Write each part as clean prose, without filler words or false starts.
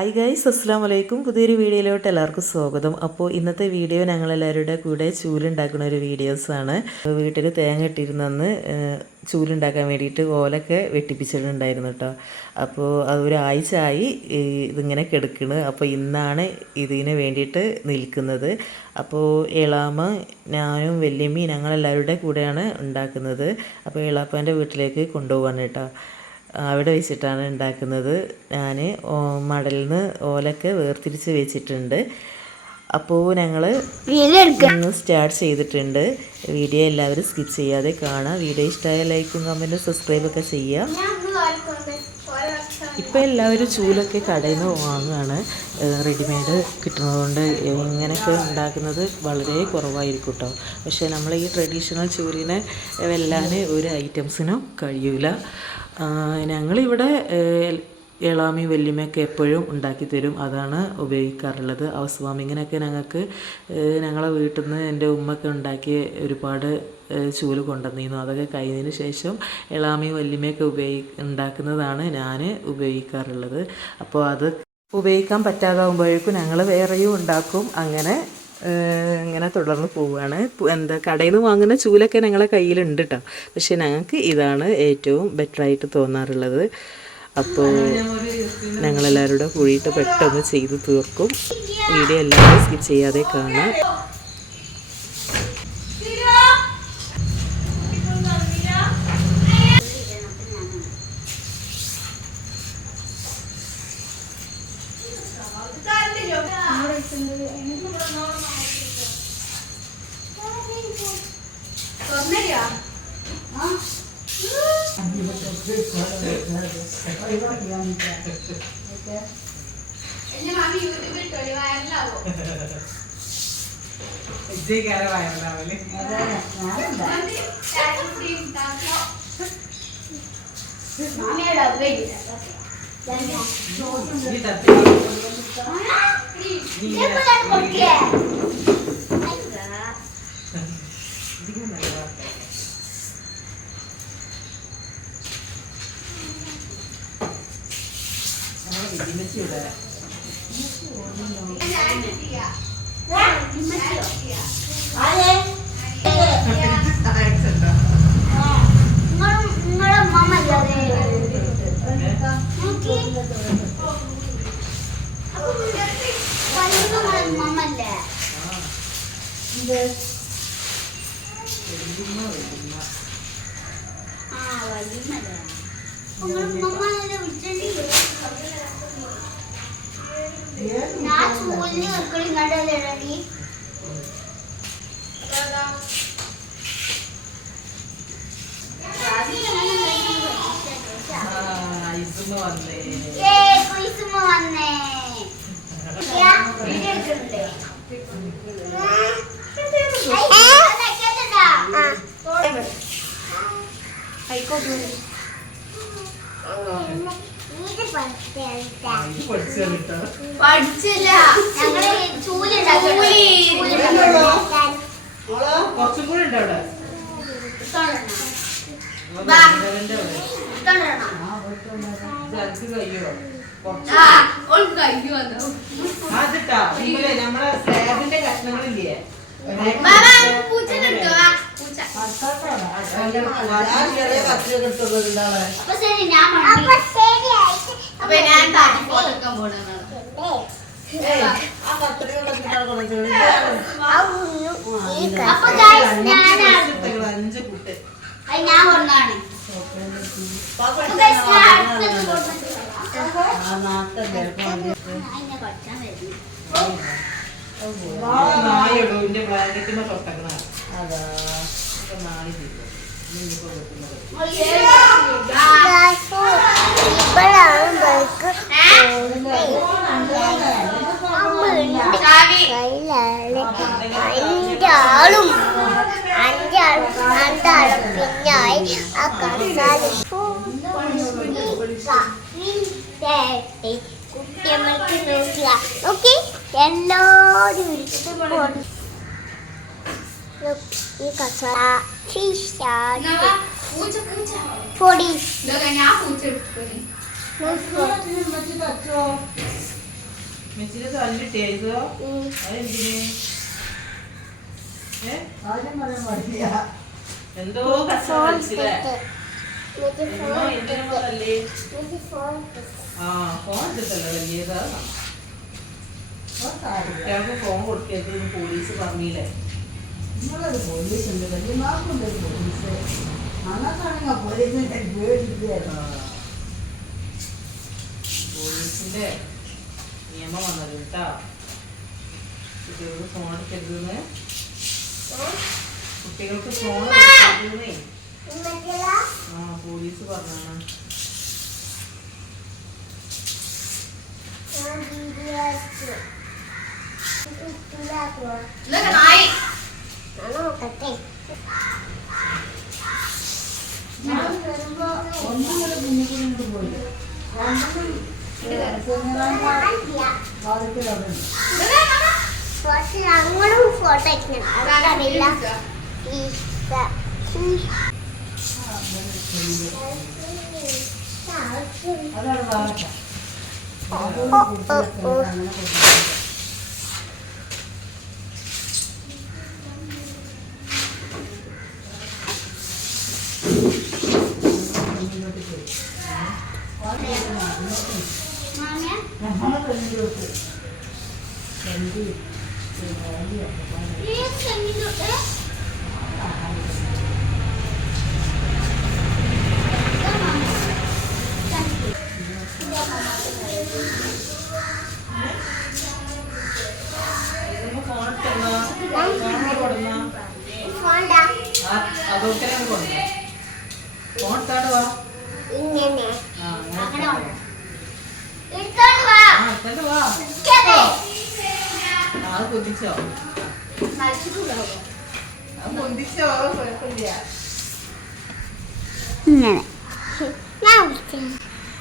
Hi guys, അസ്സലാമു അലൈക്കും. പുതിയൊരു വീഡിയോയിലോട്ട് എല്ലാവർക്കും സ്വാഗതം. അപ്പോൾ ഇന്നത്തെ വീഡിയോ ഞങ്ങളെല്ലാവരുടെ കൂടെ ചൂലുണ്ടാക്കുന്ന ഒരു വീഡിയോസാണ്. വീട്ടിൽ തേങ്ങ ഇട്ടിരുന്നെന്ന് ചൂലുണ്ടാക്കാൻ വേണ്ടിയിട്ട് ഓലൊക്കെ വെട്ടിപ്പിച്ചിട്ടുണ്ടായിരുന്നു കേട്ടോ. അപ്പോൾ അത് ഒരാഴ്ചയായി ഇതിങ്ങനെ കിടക്കണ്. അപ്പോൾ ഇന്നാണ് ഇതിന് വേണ്ടിയിട്ട് നിൽക്കുന്നത്. അപ്പോൾ എളാമ, ഞാനും വല്യമ്മി ഞങ്ങളെല്ലാവരുടെ കൂടെയാണ് ഉണ്ടാക്കുന്നത്. അപ്പോൾ എളാപ്പാൻ്റെ വീട്ടിലേക്ക് കൊണ്ടുപോകാൻ കേട്ടോ. അവിടെ വെച്ചിട്ടാണ് ഉണ്ടാക്കുന്നത്. ഞാൻ മടലിൽ നിന്ന് ഓലൊക്കെ വേർതിരിച്ച് വെച്ചിട്ടുണ്ട്. അപ്പോൾ ഞങ്ങൾ സ്റ്റാർട്ട് ചെയ്തിട്ടുണ്ട്. വീഡിയോ എല്ലാവരും സ്കിപ്പ് ചെയ്യാതെ കാണാം. വീഡിയോ ഇഷ്ടമായ ലൈക്കും കമൻറ്റും സബ്സ്ക്രൈബൊക്കെ ചെയ്യുക. ഇപ്പോൾ എല്ലാവരും ചൂലൊക്കെ കടയിൽ നിന്ന് വാങ്ങുകയാണ്. റെഡിമെയ്ഡ് കിട്ടുന്നതുകൊണ്ട് ഇങ്ങനെയൊക്കെ ഉണ്ടാക്കുന്നത് വളരെ കുറവായിരിക്കും കേട്ടോ. പക്ഷേ നമ്മൾ ഈ ട്രഡീഷണൽ ചൂലിനെ വെല്ലാൻ ഒരു ഐറ്റംസിനും കഴിയില്ല. ഞങ്ങളിവിടെ എളാമി വല്യമ്മയൊക്കെ എപ്പോഴും ഉണ്ടാക്കി തരും, അതാണ് ഉപയോഗിക്കാറുള്ളത്. ഹൗസ് വാമിങ്ങിനൊക്കെ ഞങ്ങളെ വീട്ടിൽ നിന്ന് എൻ്റെ ഉമ്മയൊക്കെ ഉണ്ടാക്കിയ ഒരുപാട് ചൂല് കൊണ്ടുവന്നിരുന്നു. അതൊക്കെ കഴിഞ്ഞതിന് ശേഷം എളാമി വല്യമ്മയൊക്കെ ഉണ്ടാക്കുന്നതാണ് ഞാൻ ഉപയോഗിക്കാറുള്ളത്. അപ്പോൾ അത് ഉപയോഗിക്കാൻ പറ്റാതാകുമ്പോഴേക്കും ഞങ്ങൾ വേറെയും ഉണ്ടാക്കും. അങ്ങനെ തുടർന്ന് പോവുകയാണ്. കടയിൽ നിന്ന് വാങ്ങുന്ന ചൂലൊക്കെ ഞങ്ങളെ കയ്യിലുണ്ട് കേട്ടോ. പക്ഷേ ഞങ്ങൾക്ക് ഇതാണ് ഏറ്റവും ബെറ്ററായിട്ട് തോന്നാറുള്ളത്. അപ്പോൾ ഞങ്ങളെല്ലാവരുടെ കൂടിയിട്ട് പെട്ടെന്ന് ചെയ്ത് തീർക്കും. വീഡിയോ എല്ലാവരും സ്കിപ്പ് ചെയ്യാതെ കാണാം. കുറച്ചും കൂടി ഉണ്ട് അവിടെ. നമ്മളെ സ്ലാബിന്റെ കഷ്ണങ്ങളില്ലേ, നായയുടെ ബ്ലാങ്കറ്റിന്റെ തൊട്ടക്കണ അതാ നാളെ എന്തോ കഷ്ടല്ലേ ആ ഫോൺ എടുത്തല്ലോ വലിയത് കുട്ടികൾക്ക് ഫോൺ കൊടുക്കരുത് പോലീസ് പറഞ്ഞില്ലേ നിങ്ങളൊരു പോലീസ് ഉണ്ട് വലിയമാർക്കുണ്ടൊരു പോലീസ് ഞങ്ങൾക്കാണെങ്കിൽ പോലീസിന്റെ പോലീസിന്റെ നിയമം വന്നത് കേട്ടാ കുട്ടികൾക്ക് ഫോൺ എടുക്കരുതെന്ന് കുട്ടികൾക്ക് ഫോൺ എടുക്കരുതെന്നേ ആ പോലീസ് പറഞ്ഞാണ് ഒന്നുകൂടെ മുന്നിട്ട് പോയി അങ്ങോട്ടും ഫോട്ടോ അറിയില്ല അതാണ് വാർത്ത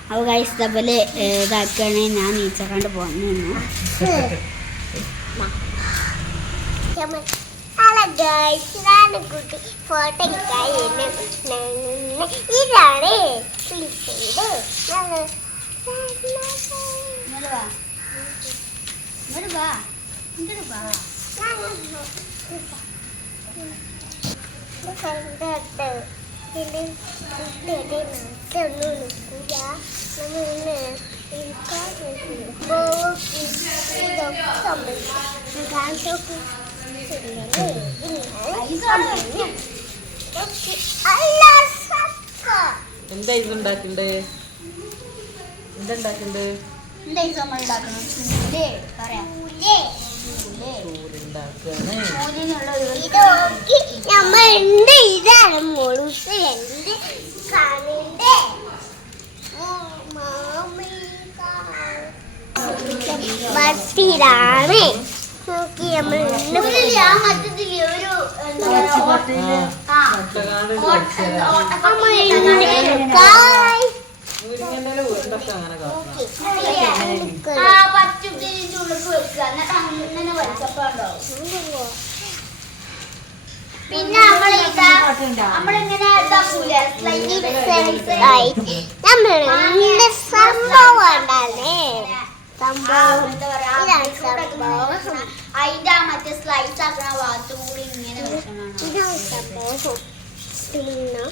അപ്പോൾ ഗൈസ് തപ്പല് ഇതാക്കുകയാണെങ്കിൽ ഞാൻ നീച്ചക്കാണ്ട് പോകുന്നു. ഹലോ ഗൈസ്, ഇതാണ് കുട്ടി ഫോട്ടോ എടുക്കാൻ ഇതാണ് എന്താ ഇതുണ്ടാക്കണ്ടേ എന്തുണ്ടാക്കണ്ടേ ഇതാണ് മോളൂസ് എന്ത് കാണണ്ടേ ബസ്സിലാണ് നോക്കി നമ്മൾ പിന്നെ നമ്മളിങ്ങനെ സംഭവം ഉണ്ടായിരുന്നേ സംഭവം ഇതാണ് സംഭവം അതിന്റെ മറ്റേ സ്ലൈസ് ആക്കണ ഭാഗത്തു കൂടി ഇങ്ങനെ ഇതാണ് സംഭവം പിന്നെ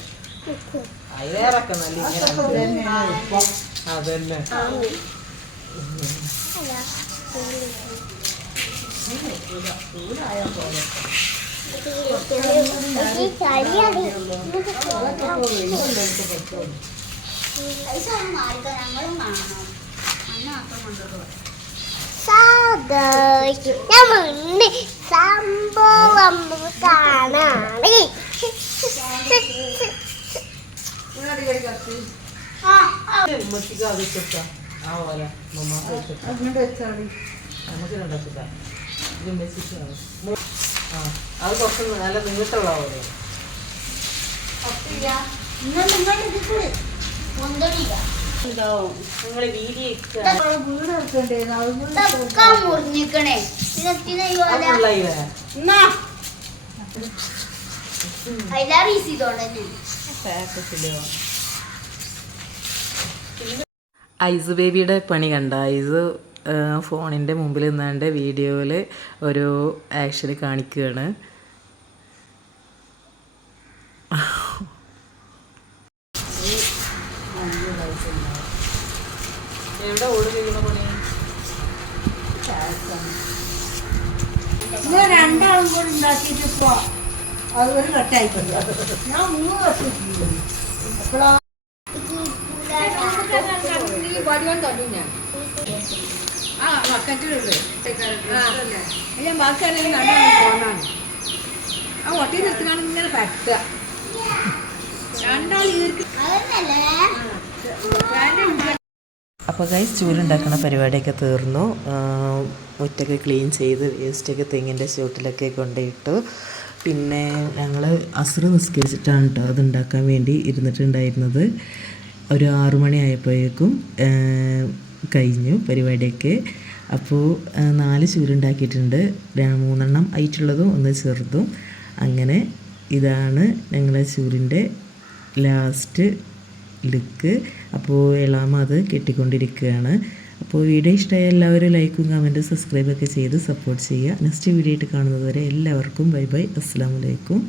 അതന്നെ നമ്മളുണ്ട് സംഭവം കാണാണ് അത് കുറച്ച് നല്ല നീട്ടുള്ള പോലെ നിങ്ങള് വീതി മുറിഞ്ഞിക്കണേ അതിലാറ് ഈസി തോണ്ടന്നെ ഐസ് ബേബിയുടെ പണി കണ്ട ഐസ് ഫോണിൻ്റെ മുമ്പിൽ നിന്നാണ്ട് വീഡിയോയിൽ ഒരു ആക്ഷൻ കാണിക്കുകയാണ്. എവിടെ ഓട് കഴിയുന്ന പണി? നിങ്ങൾ രണ്ടാളും കൂടി ഉണ്ടാക്കിയിട്ട് ഇപ്പോ അത് ഒരു കെട്ടായിക്കൊണ്ട് ഞാൻ 3 കെട്ട് എപ്പോഴാ അപ്പോൾ ഗൈസ് ചൂലുണ്ടാക്കുന്ന പരിപാടിയൊക്കെ തീർന്നു. മുറ്റൊക്കെ ക്ലീൻ ചെയ്ത് വേസ്റ്റൊക്കെ തെങ്ങിൻ്റെ ചുവട്ടിലൊക്കെ കൊണ്ടുപോയിട്ടു. പിന്നെ ഞങ്ങൾ അസ്ർ നിസ്കരിച്ചിട്ടാണ് കേട്ടോ അതുണ്ടാക്കാൻ വേണ്ടി ഇരുന്നിട്ടുണ്ടായിരുന്നത്. ഒരു 6 മണിയായപ്പോഴേക്കും കഴിഞ്ഞു പരിപാടിയൊക്കെ. അപ്പോൾ 4 ചൂലുണ്ടാക്കിയിട്ടുണ്ട്. 3 ആയിട്ടുള്ളതും 1 ചെറുതും. അങ്ങനെ ഇതാണ് ഞങ്ങളുടെ ചൂലിൻ്റെ ലാസ്റ്റ് ലുക്ക്. അപ്പോൾ എളാമ അത് കെട്ടിക്കൊണ്ടിരിക്കുകയാണ്. അപ്പോൾ വീഡിയോ ഇഷ്ടമായ എല്ലാവരും ലൈക്കും കമൻറ്റും സബ്സ്ക്രൈബൊക്കെ ചെയ്ത് സപ്പോർട്ട് ചെയ്യുക. നെക്സ്റ്റ് വീഡിയോ ആയിട്ട് കാണുന്നത് വരെ എല്ലാവർക്കും ബൈ ബൈ. അസ്സലാമു അലൈക്കും.